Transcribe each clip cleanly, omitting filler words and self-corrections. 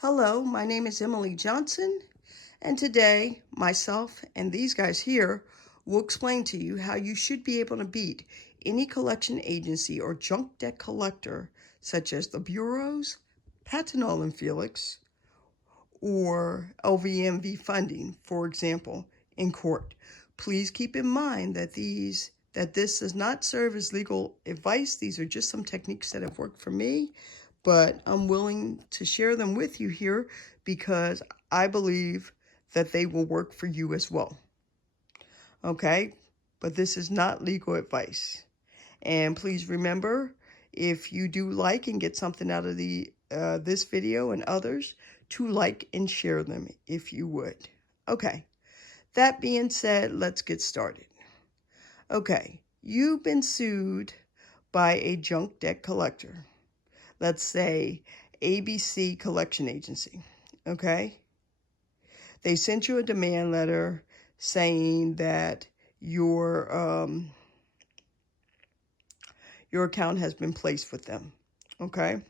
Hello, my name is Emily Johnson, and today myself and these guys here will explain to you how you should be able to beat any collection agency or junk debt collector such as the bureaus, Patanol and Felix, or LVMV funding, for example, in court. Please keep in mind that this does not serve as legal advice. These are just some techniques that have worked for me, but I'm willing to share them with you here because I believe that they will work for you as well. Okay? But this is not legal advice. And please remember, if you do like and get something out of this video and others, to like and share them if you would. Okay, that being said, let's get started. Okay, you've been sued by a junk debt collector. Let's say ABC Collection Agency, okay? They sent you a demand letter saying that your account has been placed with them, okay?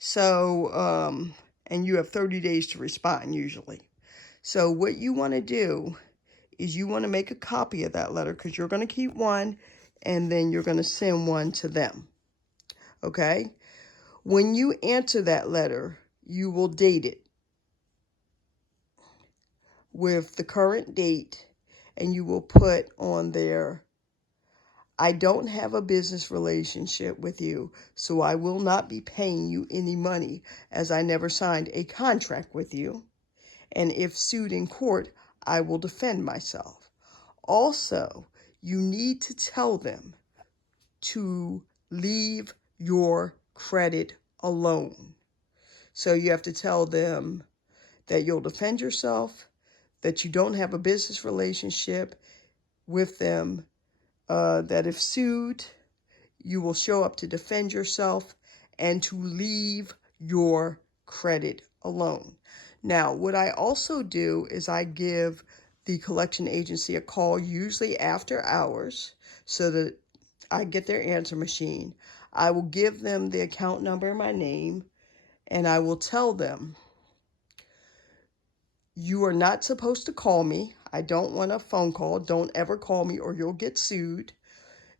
So, and you have 30 days to respond usually. So what you want to do is you want to make a copy of that letter because you're going to keep one and then you're going to send one to them, okay? When you answer that letter, you will date it with the current date and you will put on there, I don't have a business relationship with you, so I will not be paying you any money as I never signed a contract with you. And if sued in court, I will defend myself. Also, you need to tell them to leave your credit alone. So you have to tell them that you'll defend yourself, that you don't have a business relationship with them, that if sued, you will show up to defend yourself, and to leave your credit alone. Now, what I also do is I give the collection agency a call, usually after hours, so that I get their answer machine. I will give them the account number and my name, and I will tell them, you are not supposed to call me. I don't want a phone call. Don't ever call me or you'll get sued.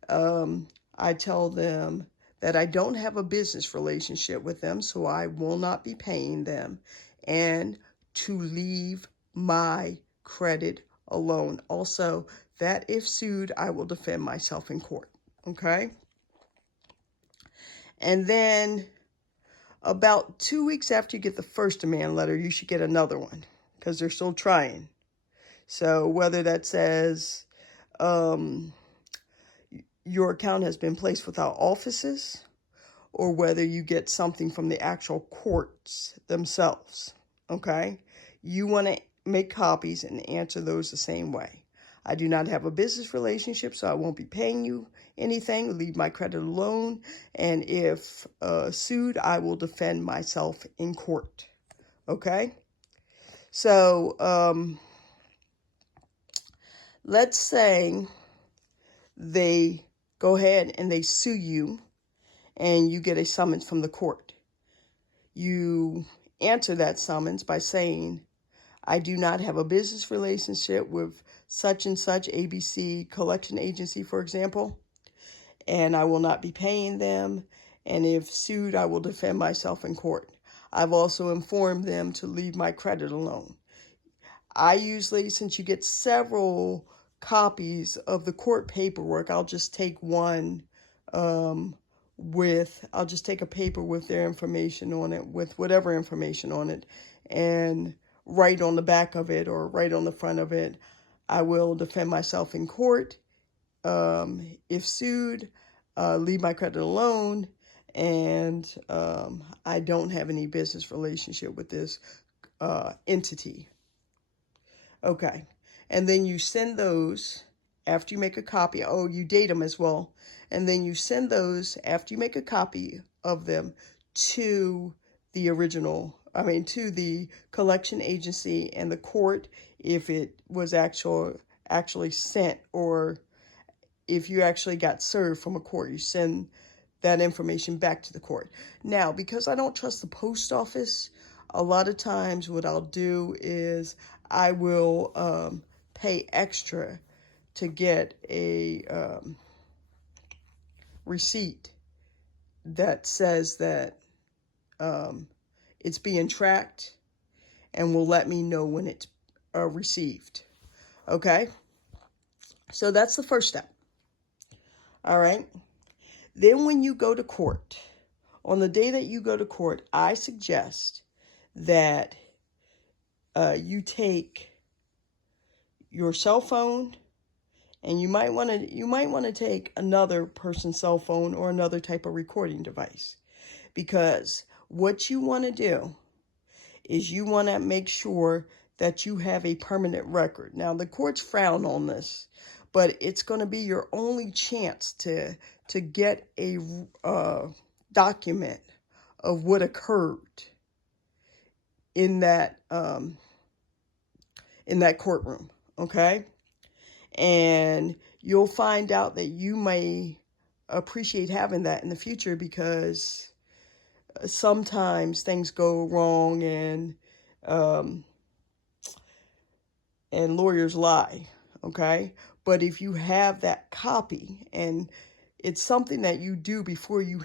I tell them that I don't have a business relationship with them, so I will not be paying them, and to leave my credit alone. Also, that if sued, I will defend myself in court, okay? And then about 2 weeks after you get the first demand letter, you should get another one because they're still trying. So whether that says your account has been placed without offices, or whether you get something from the actual courts themselves, okay? You want to make copies and answer those the same way. I do not have a business relationship, so I won't be paying you anything. Leave my credit alone. And if sued, I will defend myself in court, okay? So let's say they go ahead and they sue you and you get a summons from the court. You answer that summons by saying, I do not have a business relationship with such and such ABC Collection Agency, for example, and I will not be paying them. And if sued, I will defend myself in court. I've also informed them to leave my credit alone. I usually, since you get several copies of the court paperwork, I'll just take one I'll just take a paper with their information on it, with whatever information on it, and write on the back of it or write on the front of it, I will defend myself in court. If sued, leave my credit alone, and I don't have any business relationship with this entity. Okay, and then you send those after you make a copy. Oh, you date them as well. And then you send those after you make a copy of them to the to the collection agency and the court if it was actually sent, or if you actually got served from a court, you send that information back to the court. Now, because I don't trust the post office, a lot of times what I'll do is I will pay extra to get a receipt that says that it's being tracked and will let me know when it's received. Okay? So that's the first step. All right? Then when you go to court, on the day that you go to court, I suggest that you take your cell phone, and you might want to take another person's cell phone or another type of recording device, because what you want to do is you want to make sure that you have a permanent record. Now, the courts frown on this, but it's going to be your only chance to get a document of what occurred in that courtroom, okay? And you'll find out that you may appreciate having that in the future, because sometimes things go wrong and lawyers lie, okay? But if you have that copy, and it's something that you do before you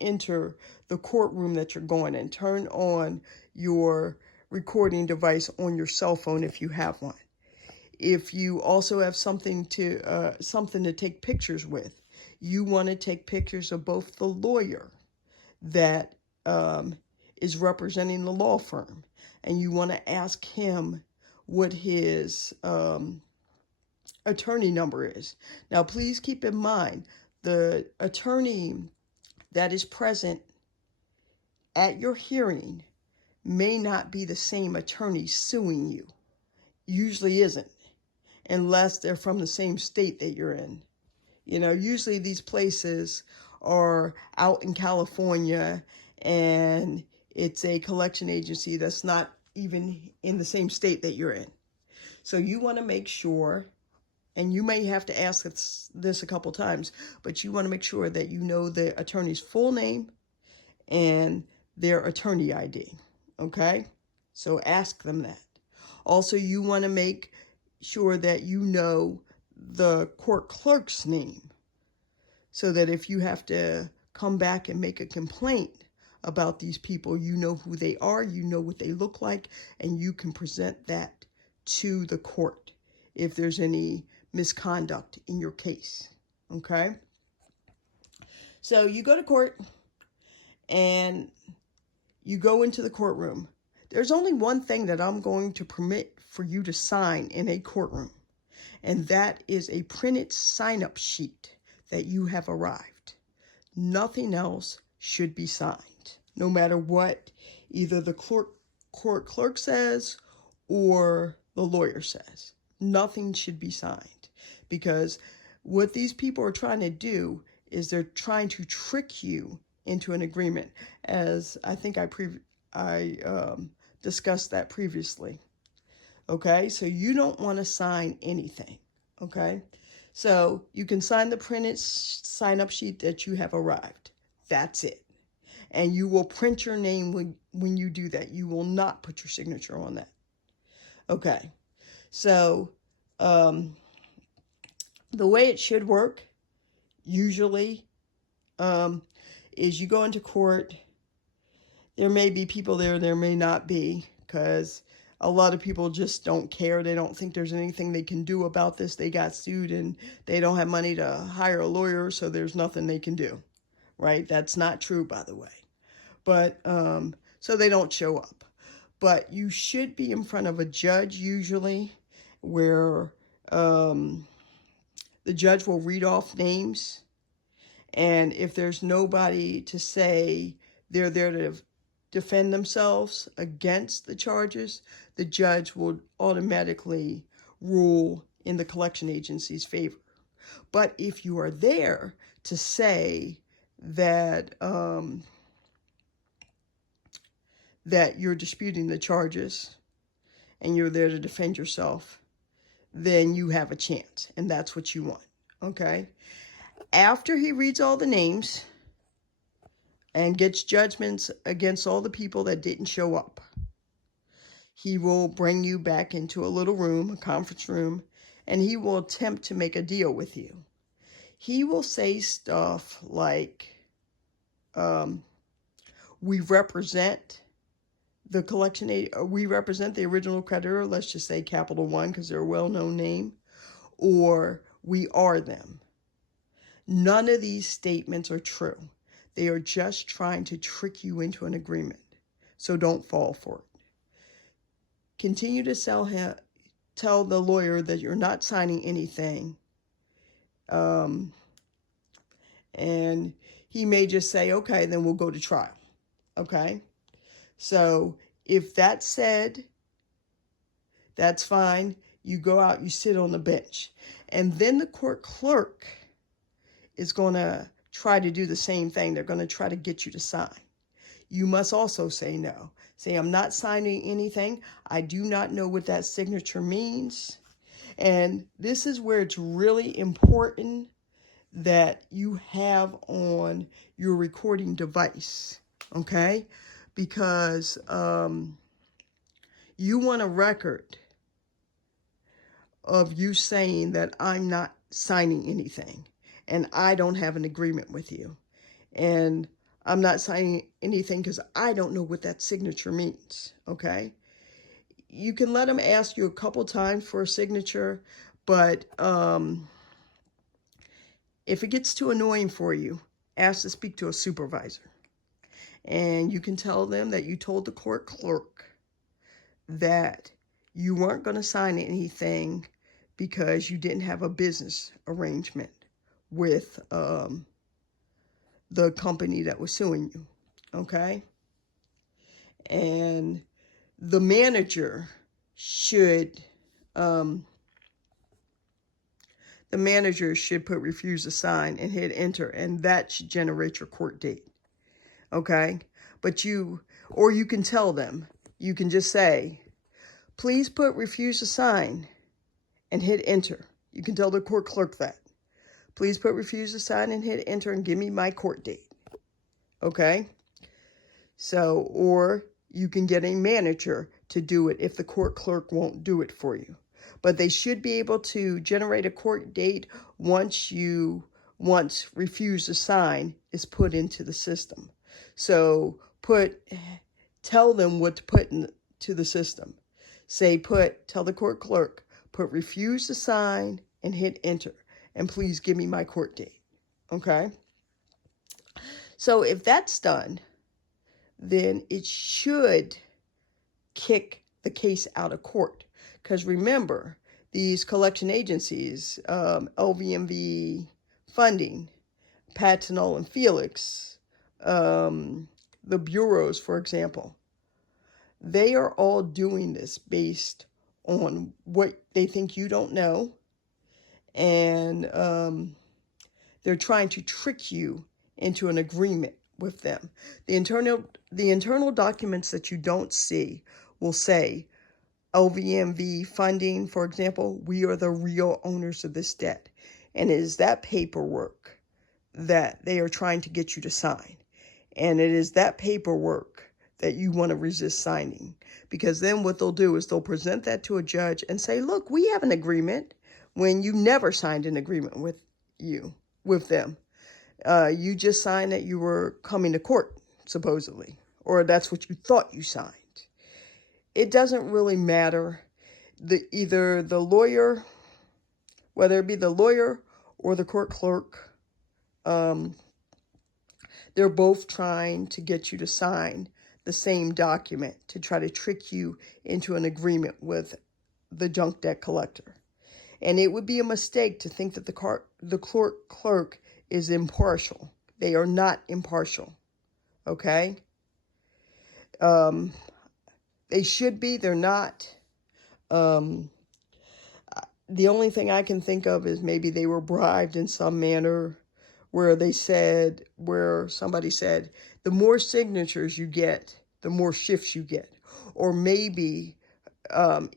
enter the courtroom that you're going in, turn on your recording device on your cell phone if you have one. If you also have something to take pictures with, you want to take pictures of both the lawyer that is representing the law firm, and you want to ask him what his attorney number is. Now, please keep in mind, the attorney that is present at your hearing may not be the same attorney suing you. Usually isn't, unless they're from the same state that you're in. You know, usually these places are out in California, and it's a collection agency that's not even in the same state that you're in. So you want to make sure, and you may have to ask this a couple times, but you want to make sure that you know the attorney's full name and their attorney ID, okay? So ask them that. Also, you want to make sure that you know the court clerk's name, so that if you have to come back and make a complaint about these people, you know who they are, you know what they look like, and you can present that to the court if there's any misconduct in your case, okay? So you go to court and you go into the courtroom. There's only one thing that I'm going to permit for you to sign in a courtroom, and that is a printed sign-up sheet that you have arrived. Nothing else should be signed, no matter what either the court clerk says or the lawyer says. Nothing should be signed, because what these people are trying to do is they're trying to trick you into an agreement, as I think I discussed that previously. Okay, so you don't want to sign anything. Okay, so you can sign the printed sign-up sheet that you have arrived. That's it. And you will print your name when you do that. You will not put your signature on that. Okay, so the way it should work usually is you go into court. There may be people there may not be, because a lot of people just don't care. They don't think there's anything they can do about this. They got sued and they don't have money to hire a lawyer, so there's nothing they can do, right? That's not true, by the way. But so they don't show up. But you should be in front of a judge usually, where the judge will read off names. And if there's nobody to say they're there to defend themselves against the charges, the judge will automatically rule in the collection agency's favor. But if you are there to say that that you're disputing the charges and you're there to defend yourself, then you have a chance, and that's what you want, okay? After he reads all the names, and gets judgments against all the people that didn't show up. He will bring you back into a little room, a conference room, and he will attempt to make a deal with you. He will say stuff like, we represent the collection aid, we represent the original creditor, let's just say Capital One because they're a well-known name, or we are them. None of these statements are true. They are just trying to trick you into an agreement. So don't fall for it. Continue to tell the lawyer that you're not signing anything. And he may just say, okay, then we'll go to trial. Okay? So if that's said, that's fine. You go out, you sit on the bench. And then the court clerk is going to try to do the same thing. They're going to try to get you to sign. You must also say no. Say, I'm not signing anything. I do not know what that signature means. And this is where it's really important that you have on your recording device, okay? Because you want a record of you saying that I'm not signing anything and I don't have an agreement with you. And I'm not signing anything because I don't know what that signature means, okay? You can let them ask you a couple times for a signature, but if it gets too annoying for you, ask to speak to a supervisor. And you can tell them that you told the court clerk that you weren't going to sign anything because you didn't have a business arrangement with the company that was suing you, okay? And the manager should put refuse to sign and hit enter, and that should generate your court date, okay? But you can tell them, you can just say, please put refuse to sign and hit enter. You can tell the court clerk that. Please put refuse to sign and hit enter and give me my court date, okay? So, or you can get a manager to do it if the court clerk won't do it for you. But they should be able to generate a court date once refuse to sign is put into the system. So tell them what to put into the system. Tell the court clerk, put refuse to sign and hit enter. And please give me my court date. Okay? So if that's done, then it should kick the case out of court. Because remember, these collection agencies, LVMV Funding, Patanol and Felix, the bureaus, for example, they are all doing this based on what they think you don't know. And they're trying to trick you into an agreement with them. The internal documents that you don't see will say, LVMV Funding, for example, we are the real owners of this debt. And it is that paperwork that they are trying to get you to sign. And it is that paperwork that you want to resist signing. Because then what they'll do is they'll present that to a judge and say, look, we have an agreement, when you never signed an agreement with them. You just signed that you were coming to court, supposedly. Or that's what you thought you signed. It doesn't really matter. Either the lawyer, whether it be the lawyer or the court clerk, they're both trying to get you to sign the same document to try to trick you into an agreement with the junk debt collector. And it would be a mistake to think that the court clerk is impartial. They are not impartial, okay? They should be, they're not. The only thing I can think of is maybe they were bribed in some manner where somebody said, the more signatures you get, the more shifts you get. Or maybe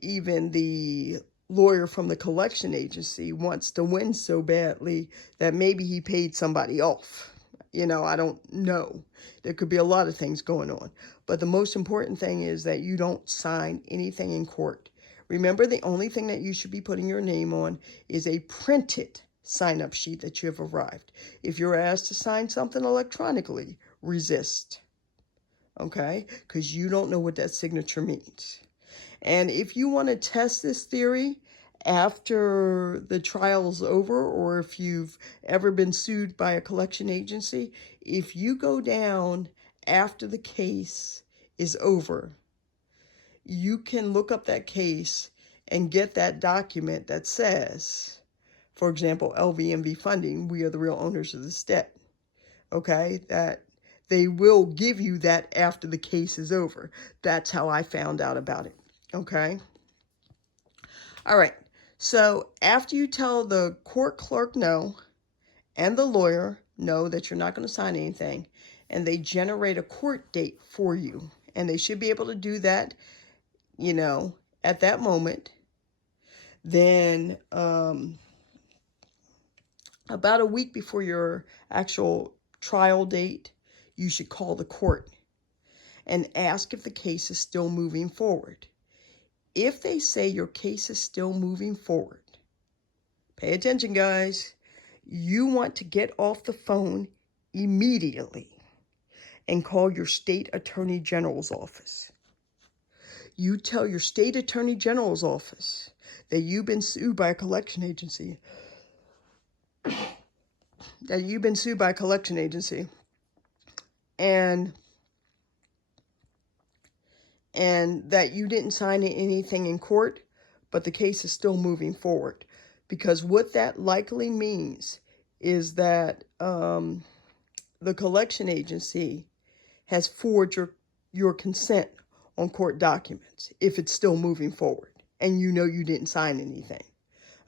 even the lawyer from the collection agency wants to win so badly that maybe he paid somebody off. I don't know. There could be a lot of things going on. But the most important thing is that you don't sign anything in court. Remember, the only thing that you should be putting your name on is a printed sign-up sheet that you have arrived. If you're asked to sign something electronically, resist, okay? Because you don't know what that signature means. And if you want to test this theory after the trial's over, or if you've ever been sued by a collection agency, if you go down after the case is over, you can look up that case and get that document that says, for example, LVMV funding, we are the real owners of this debt. Okay, that they will give you that after the case is over. That's how I found out about it. Okay. All right. So after you tell the court clerk no and the lawyer no that you're not going to sign anything, and they generate a court date for you, and they should be able to do that, at that moment, then about a week before your actual trial date, you should call the court and ask if the case is still moving forward. If they say your case is still moving forward, pay attention, guys. You want to get off the phone immediately and call your state attorney general's office. You tell your state attorney general's office that you've been sued by a collection agency, and that you didn't sign anything in court, but the case is still moving forward. Because what that likely means is that the collection agency has forged your consent on court documents if it's still moving forward and you didn't sign anything.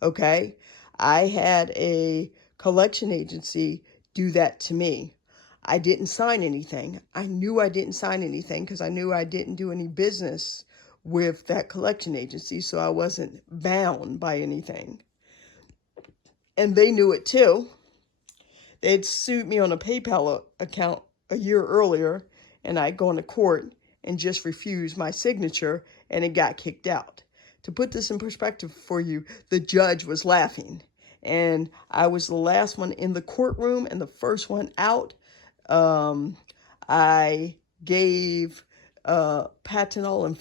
Okay? I had a collection agency do that to me. I didn't sign anything. I knew I didn't sign anything because I knew I didn't do any business with that collection agency, so I wasn't bound by anything. And they knew it too. They'd sued me on a PayPal account a year earlier, and I'd gone to court and just refused my signature, and it got kicked out. To put this in perspective for you, the judge was laughing, and I was the last one in the courtroom and the first one out. I gave Patinol and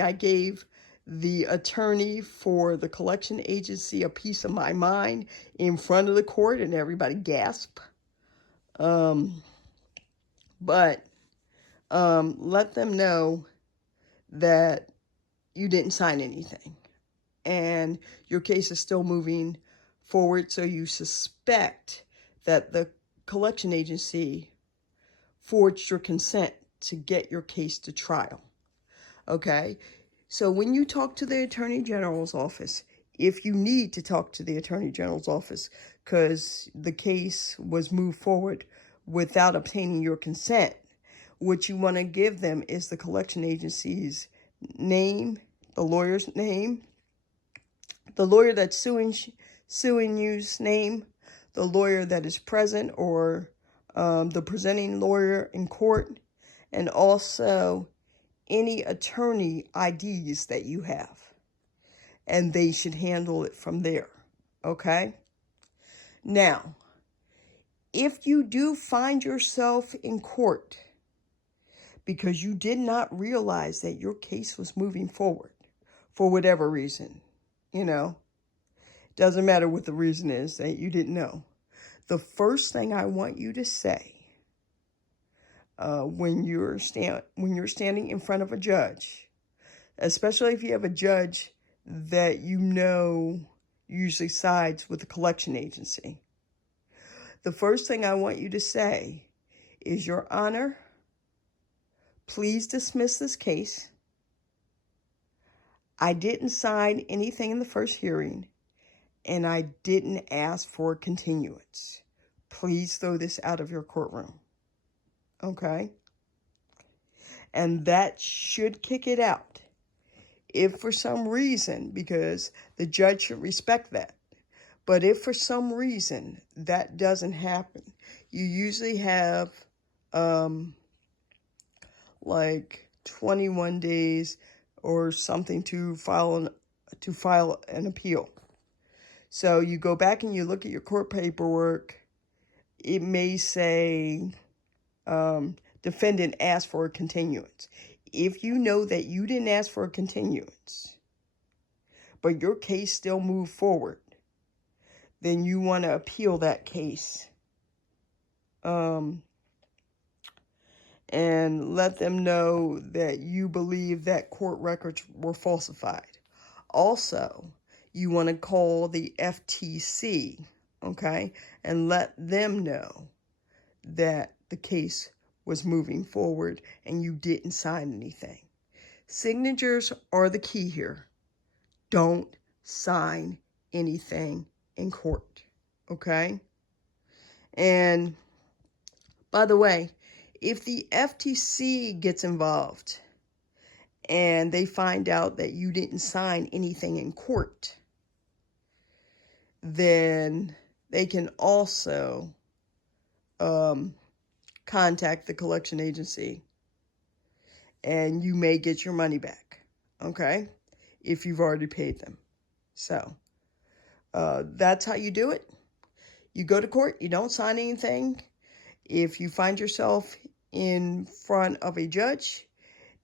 I gave the attorney for the collection agency a piece of my mind in front of the court, and everybody gasped. But let them know that you didn't sign anything and your case is still moving forward, so you suspect that the collection agency forged your consent to get your case to trial. Okay? So when you talk to the Attorney General's office, if you need to talk to the Attorney General's office because the case was moved forward without obtaining your consent, what you want to give them is the collection agency's name, the lawyer's name, the lawyer that's suing you's name, the lawyer that is present, or the presenting lawyer in court, and also any attorney IDs that you have. And they should handle it from there. Okay? Now, if you do find yourself in court because you did not realize that your case was moving forward for whatever reason, doesn't matter what the reason is that you didn't know. The first thing I want you to say when you're standing in front of a judge, especially if you have a judge that usually sides with the collection agency, the first thing I want you to say is, Your Honor, please dismiss this case. I didn't sign anything in the first hearing, and I didn't ask for a continuance. Please throw this out of your courtroom. Okay? And that should kick it out. If for some reason, because the judge should respect that, but if for some reason that doesn't happen, you usually have like 21 days or something to file an appeal. So you go back and you look at your court paperwork. It may say defendant asked for a continuance. If you know that you didn't ask for a continuance, but your case still moved forward, then you want to appeal that case. And let them know that you believe that court records were falsified. Also, you want to call the FTC, okay, and let them know that the case was moving forward and you didn't sign anything. Signatures are the key here. Don't sign anything in court, okay? And by the way, if the FTC gets involved and they find out that you didn't sign anything in court, then they can also contact the collection agency and you may get your money back, okay, if you've already paid them. So that's how you do it. You go to court, you don't sign anything. If you find yourself in front of a judge,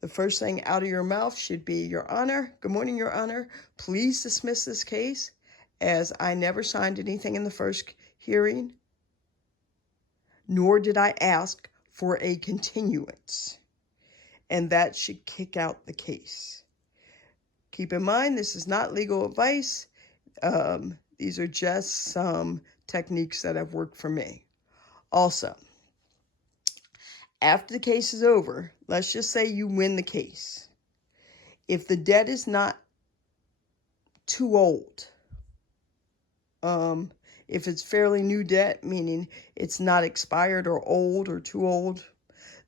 the first thing out of your mouth should be, Your Honor, good morning, Your Honor. Please dismiss this case as I never signed anything in the first hearing, nor did I ask for a continuance. And that should kick out the case. Keep in mind, this is not legal advice. These are just some techniques that have worked for me. Also, after the case is over, let's just say you win the case. If the debt is not too old, if it's fairly new debt, meaning it's not expired or old or too old,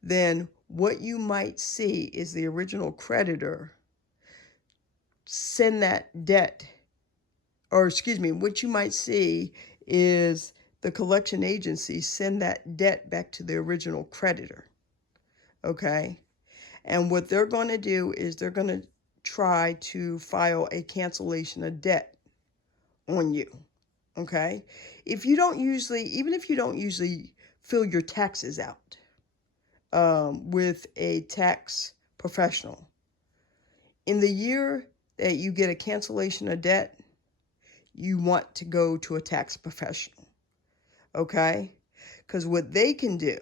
then what you might see is the original creditor send that debt, or excuse me, what you might see is the collection agency send that debt back to the original creditor, okay? And what they're going to do is they're going to try to file a cancellation of debt on you, okay? If you don't usually, even if you don't usually fill your taxes out with a tax professional, in the year that you get a cancellation of debt, you want to go to a tax professional, okay? Because what they can do,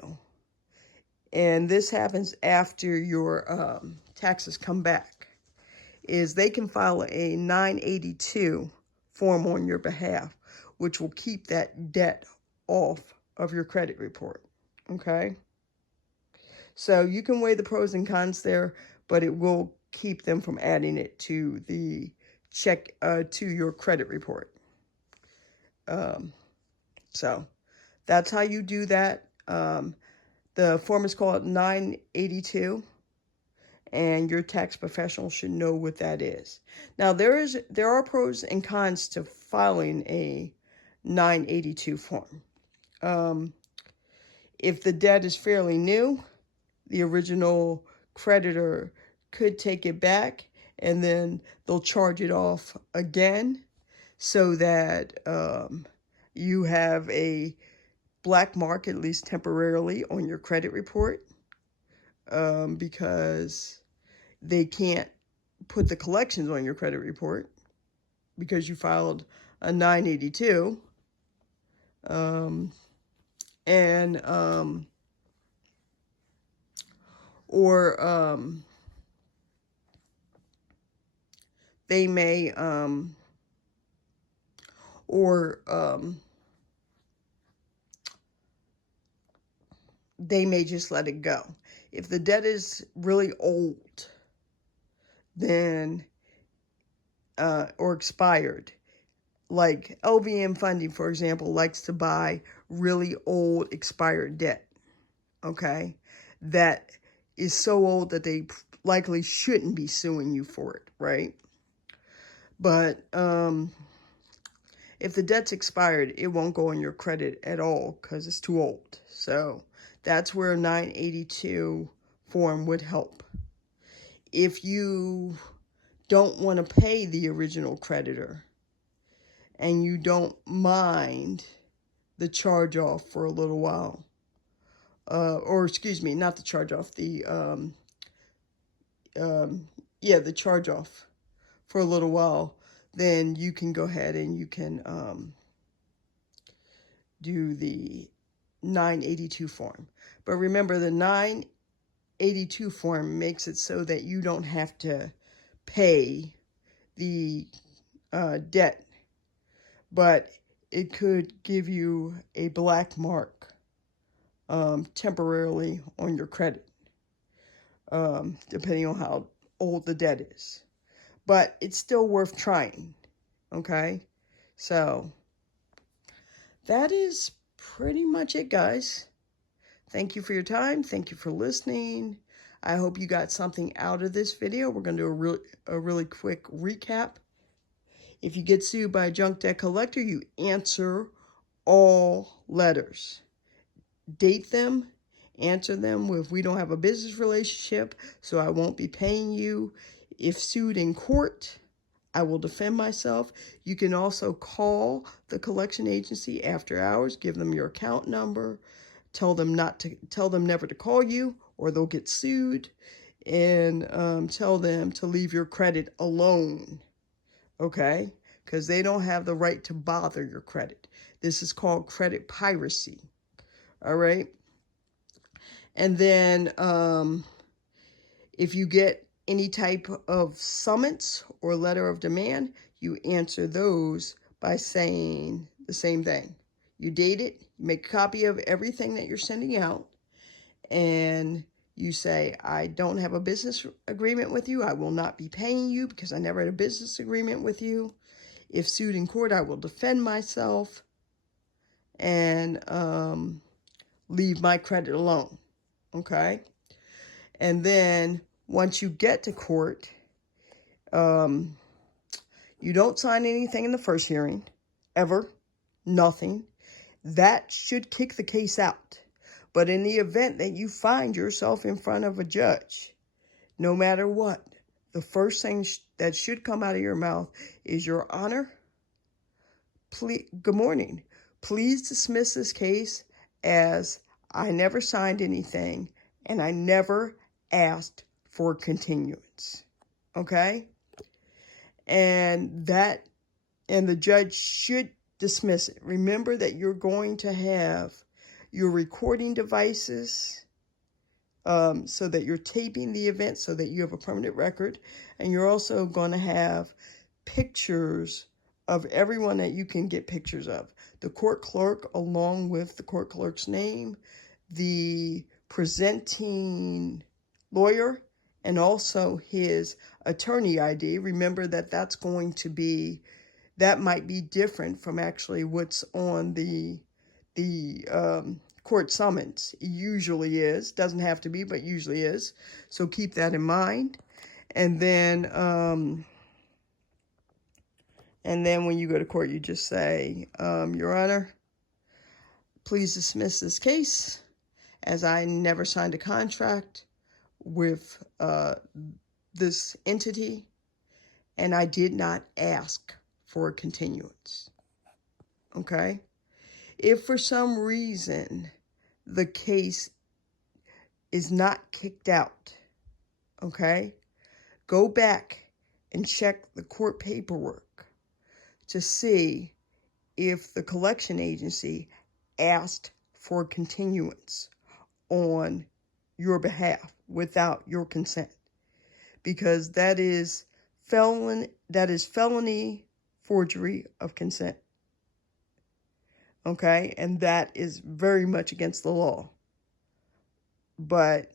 and this happens after your taxes come back, is they can file a 982 form on your behalf, which will keep that debt off of your credit report, okay? So you can weigh the pros and cons there, but it will keep them from adding it to the check, to your credit report. So that's how you do that. The form is called 982, and your tax professional should know what that is. Now, there are pros and cons to filing a 982 form. If the debt is fairly new, the original creditor could take it back and then they'll charge it off again so that you have a black mark, at least temporarily, on your credit report, because they can't put the collections on your credit report because you filed a 982. They may, they may just let it go. If the debt is really old, then, or expired, like LVM Funding, for example, likes to buy really old expired debt, okay? That is so old that they likely shouldn't be suing you for it, right? But if the debt's expired, it won't go on your credit at all because it's too old. So that's where a 982 form would help. If you don't want to pay the original creditor and you don't mind the charge off for a little while, or excuse me, not the charge off, the the charge off for a little while, then you can go ahead and you can do the 982 form. But remember, the 982 form makes it so that you don't have to pay the debt, but it could give you a black mark temporarily on your credit, depending on how old the debt is. But it's still worth trying, okay? So that is pretty much it, guys. Thank you for your time. Thank you for listening. I hope you got something out of this video. We're going to do a really quick recap. If you get sued by a junk debt collector, you answer all letters. Date them, answer them with "we don't have a business relationship, so I won't be paying you." If sued in court, I will defend myself. You can also call the collection agency after hours, give them your account number, tell them never to call you or they'll get sued, and tell them to leave your credit alone, okay? Because they don't have the right to bother your credit. This is called credit piracy, all right? And then if you get any type of summons or letter of demand, you answer those by saying the same thing. You date it, you make a copy of everything that you're sending out, and you say, "I don't have a business agreement with you. I will not be paying you because I never had a business agreement with you. If sued in court, I will defend myself and leave my credit alone," okay? And then once you get to court, you don't sign anything in the first hearing, ever, nothing. That should kick the case out. But in the event that you find yourself in front of a judge, no matter what, the first thing that should come out of your mouth is, "Your Honor, good morning. Please dismiss this case as I never signed anything and I never asked for continuance," okay? And the judge should dismiss it. Remember that you're going to have your recording devices, so that you're taping the event so that you have a permanent record. And you're also going to have pictures of everyone that you can get pictures of. The court clerk, along with the court clerk's name, the presenting lawyer, and also his attorney ID. Remember that that might be different from actually what's on the court summons. It usually is. Doesn't have to be, but usually is. So keep that in mind. And then when you go to court, you just say, "Your Honor, please dismiss this case as I never signed a contract with this entity, and I did not ask for a continuance," okay? If for some reason the case is not kicked out, okay, go back and check the court paperwork to see if the collection agency asked for continuance on your behalf without your consent, because that is felony forgery of consent, okay? And that is very much against the law. But,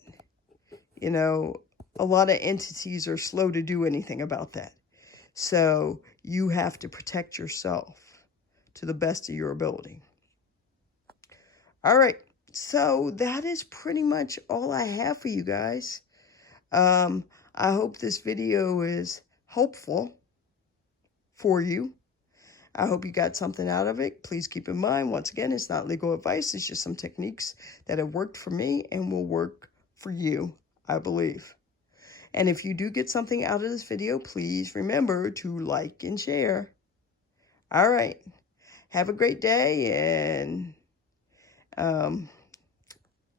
you know, a lot of entities are slow to do anything about that. So you have to protect yourself to the best of your ability. All right. So that is pretty much all I have for you guys. I hope this video is helpful for you. I hope you got something out of it. Please keep in mind, once again, it's not legal advice. It's just some techniques that have worked for me and will work for you, I believe. And if you do get something out of this video, please remember to like and share. All right. Have a great day, and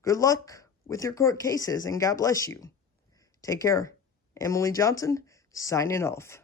good luck with your court cases, and God bless you. Take care. Emily Johnson, signing off.